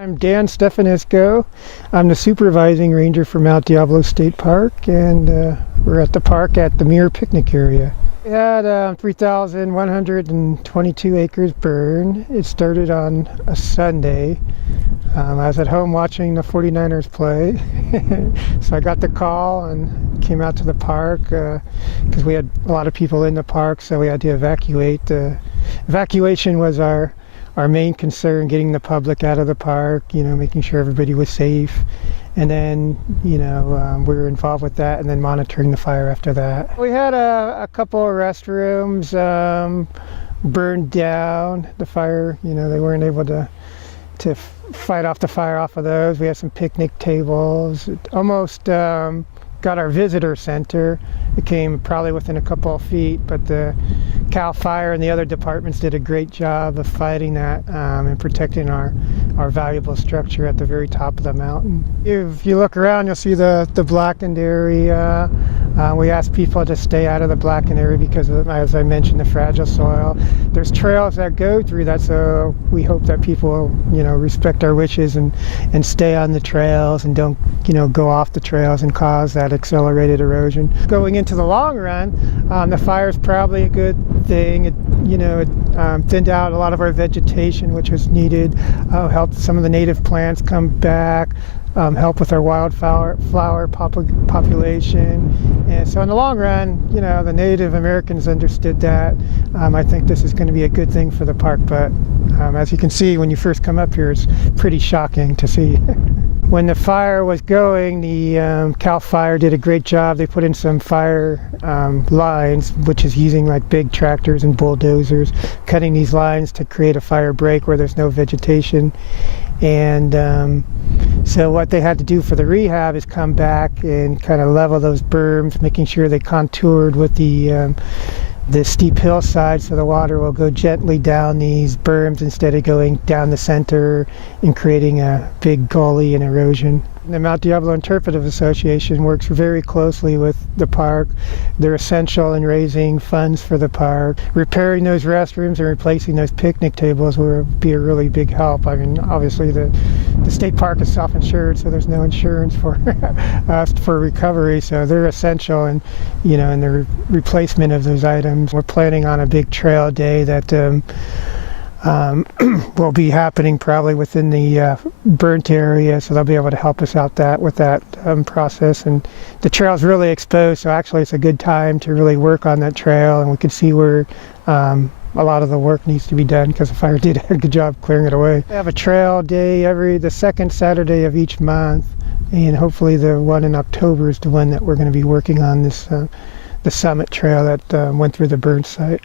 I'm Dan Stefanesco. I'm the supervising ranger for Mount Diablo State Park, and we're at the park at the Mirror picnic area. We had 3,122 acres burn. It started on a Sunday. I was at home watching the 49ers play, so I got the call and came out to the park because we had a lot of people in the park, so we had to evacuate. Evacuation was our main concern, getting the public out of the park, making sure everybody was safe. And then, we were involved with that and then monitoring the fire after that. We had a couple of restrooms burned down. The fire, they weren't able to fight off the fire off of those. We had some picnic tables. It almost got our visitor center. It came probably within a couple of feet, but the CAL FIRE and the other departments did a great job of fighting that and protecting our valuable structure at the very top of the mountain. If you look around, you'll see the blackened area. We asked people to stay out of the blackened area because of, as I mentioned, the fragile soil. There's trails that go through that, so we hope that people, respect our wishes and stay on the trails and don't, go off the trails and cause that accelerated erosion. Going into the long run, the fire is probably a good thing. It thinned out a lot of our vegetation, which was needed, helped some of the native plants come back, help with our wildflower population. And so in the long run, the Native Americans understood that. I think this is going to be a good thing for the park, but as you can see, when you first come up here, it's pretty shocking to see. When the fire was going, the CAL FIRE did a great job. They put in some fire lines, which is using like big tractors and bulldozers, cutting these lines to create a fire break where there's no vegetation. And so what they had to do for the rehab is come back and kind of level those berms, making sure they contoured with the steep hillside so the water will go gently down these berms instead of going down the center and creating a big gully and erosion. The Mount Diablo Interpretive Association works very closely with the park. They're essential in raising funds for the park. Repairing those restrooms and replacing those picnic tables will be a really big help. I mean, obviously the state park is self-insured, so there's no insurance for for recovery, so they're essential in the replacement of those items. We're planning on a big trail day that will be happening probably within the burnt area, so they'll be able to help us out with that process. And the trail's really exposed, so actually it's a good time to really work on that trail, and we can see where a lot of the work needs to be done because the fire did a good job clearing it away. We have a trail day the second Saturday of each month, and hopefully the one in October is the one that we're going to be working on, this the summit trail that went through the burnt site.